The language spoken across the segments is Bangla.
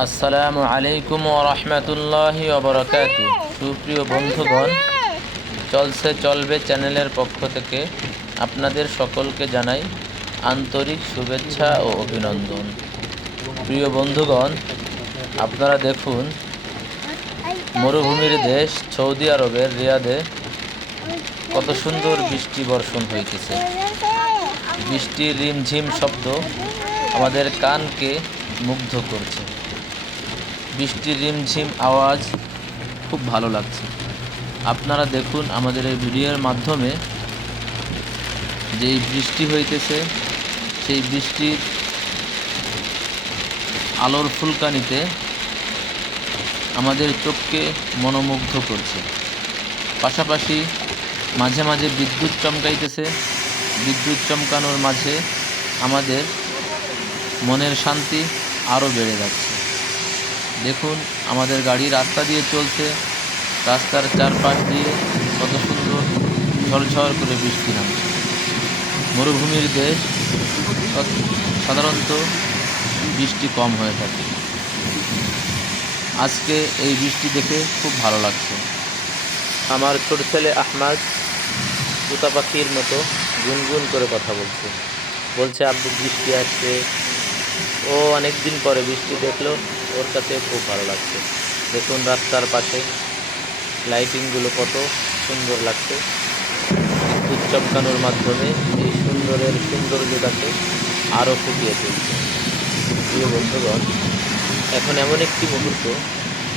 আসসালামু আলাইকুম ওয়া রাহমাতুল্লাহি ওয়া বারাকাতুহু। সুপ্রিয় বন্ধুগণ, চলছে চলবে চ্যানেলের পক্ষ থেকে আপনাদের সকলকে জানাই আন্তরিক শুভেচ্ছা ও অভিনন্দন। প্রিয় বন্ধুগণ, আপনারা দেখুন, মরুভূমির দেশ সৌদি আরবের রিয়াদে কত সুন্দর বৃষ্টি বর্ষণ হইতেছে। বৃষ্টির রিমঝিম শব্দ আমাদের কানকে মুগ্ধ করছে। বৃষ্টির রিমঝিম আওয়াজ খুব ভালো লাগছে। আপনারা দেখুন, আমাদের এই ভিডিওর মাধ্যমে যেই বৃষ্টি হইতেছে, সেই বৃষ্টির আলোর ফুলকানিতে আমাদের চোখকে মনোমুগ্ধ করছে। পাশাপাশি মাঝে মাঝে বিদ্যুৎ চমকাইতেছে। বিদ্যুৎ চমকানোর মাঝে আমাদের মনের শান্তি আরও বেড়ে যাচ্ছে। দেখুন, আমাদের গাড়ি রাস্তা দিয়ে চলছে, রাস্তার চারপাশ দিয়ে কত সুন্দর ঝরঝর করে বৃষ্টি নামছে। মরুভূমির দেশ, সাধারণত বৃষ্টি কম হয়ে থাকে। আজকে এই বৃষ্টি দেখে খুব ভালো লাগছে। আমার ছোট ছেলে আহমাদ তোতা পাখির মতো গুনগুন করে কথা বলছে আব্বু বৃষ্টি আসছে। ও অনেক দিন পরে বৃষ্টি দেখলো, ওর কাছে খুব ভালো লাগছে। দেখুন, রাস্তার পাশে লাইটিংগুলো কত সুন্দর লাগছে। বিদ্যুৎ চমকানোর মাধ্যমে এই সৌন্দর্যটাকে আরও ফুটিয়ে তুলছে। প্রিয় বন্ধুগণ, এখন এমন একটি মুহূর্ত,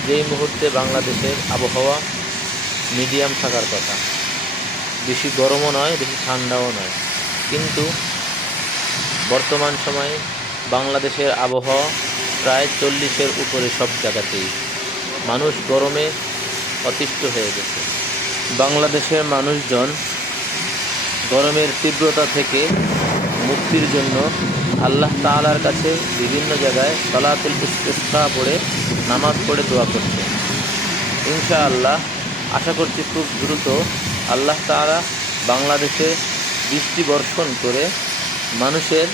যেই মুহূর্তে বাংলাদেশের আবহাওয়া মিডিয়াম থাকার কথা। বেশি গরমও নয়, বেশি ঠান্ডাও নয়, কিন্তু বর্তমান সময়ে বাংলাদেশের আবহাওয়া প্রায় 40-এর উপরে সব জায়গাতেই। মানুষ গরমে অতিষ্ঠ হয়ে গেছে। বাংলাদেশের মানুষজন গরমের তীব্রতা থেকে মুক্তির জন্য আল্লাহ তাআলার কাছে বিভিন্ন জায়গায় সালাতুল ইস্তিসকা পড়ে, নামাজ পড়ে দোয়া করছে। ইনশাআল্লাহ আশা করছি খুব দ্রুত আল্লাহ তাআলা বাংলাদেশে বৃষ্টি বর্ষণ করে মানুষের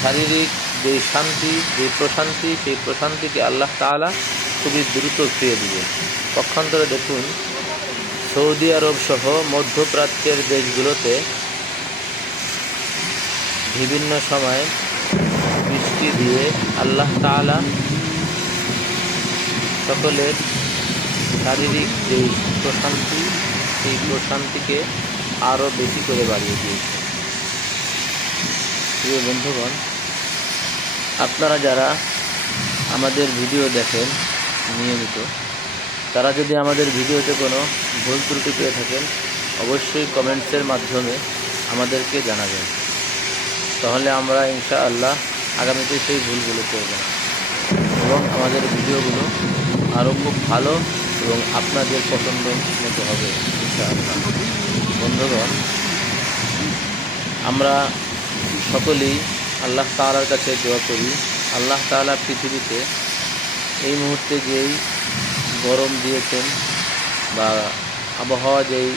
শারীরিক যে শান্তি, যে প্রশান্তি, সেই প্রশান্তিকে আল্লাহ তাআলা খুবই দ্রুত ফিরিয়ে দিবে। পক্ষান্তরে দেখুন, সৌদি আরব সহ মধ্যপ্রাচ্যের দেশগুলোতে বিভিন্ন সময় বৃষ্টি দিয়ে আল্লাহ তাআলা সকলের শারীরিক যে প্রশান্তি, সেই প্রশান্তিকে আরও বেশি করে বাড়িয়ে দিয়েছে। প্রিয় বন্ধুগণ, আপনারা যারা আমাদের ভিডিও দেখেন নিয়মিত, তারা যদি আমাদের ভিডিওতে কোনো ভুল ত্রুটি পেয়ে থাকেন, অবশ্যই কমেন্টসের মাধ্যমে আমাদেরকে জানাবেন। তাহলে আমরা ইনশাআল্লাহ আগামীতে সেই ভুলগুলো করব না এবং আমাদের ভিডিওগুলো আরও খুব ভালো এবং আপনাদের পছন্দ মতো হবে ইনশাআল্লাহ। বন্ধুগণ, আমরা সকলেই আল্লাহ তাআলার কাছে দোয়া করি, আল্লাহ তাআলা পৃথিবীতে এই মুহূর্তে যেই গরম দিয়েছেন বা আবহাওয়া যেই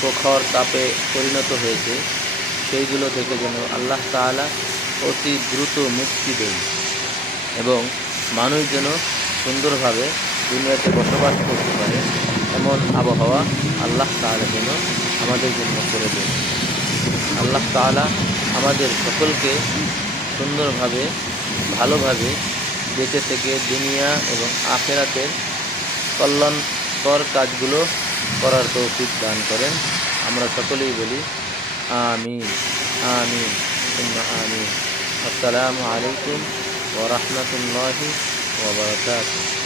প্রখর তাপে পরিণত হয়েছে, সেইগুলো থেকে যেন আল্লাহ তাআলা অতি দ্রুত মুক্তি দেন এবং মানুষ যেন সুন্দরভাবে দুনিয়াতে বসবাস করতে পারে, এমন আবহাওয়া আল্লাহ তাআলা যেন আমাদের জন্য করে দেন। আল্লাহ তাআলা আমাদের সকলকে সুন্দরভাবে, ভালোভাবে বেঁচে থেকে দুনিয়া এবং আখিরাতের কল্যাণকর কাজগুলো করার তৌফিক দান করেন। আমরা সকলেই বলি আমিন, আমিন, সুম্মা আমিন। আসসালামু আলাইকুম ওয়া রাহমাতুল্লাহি ওয়া বারাকাতুহু।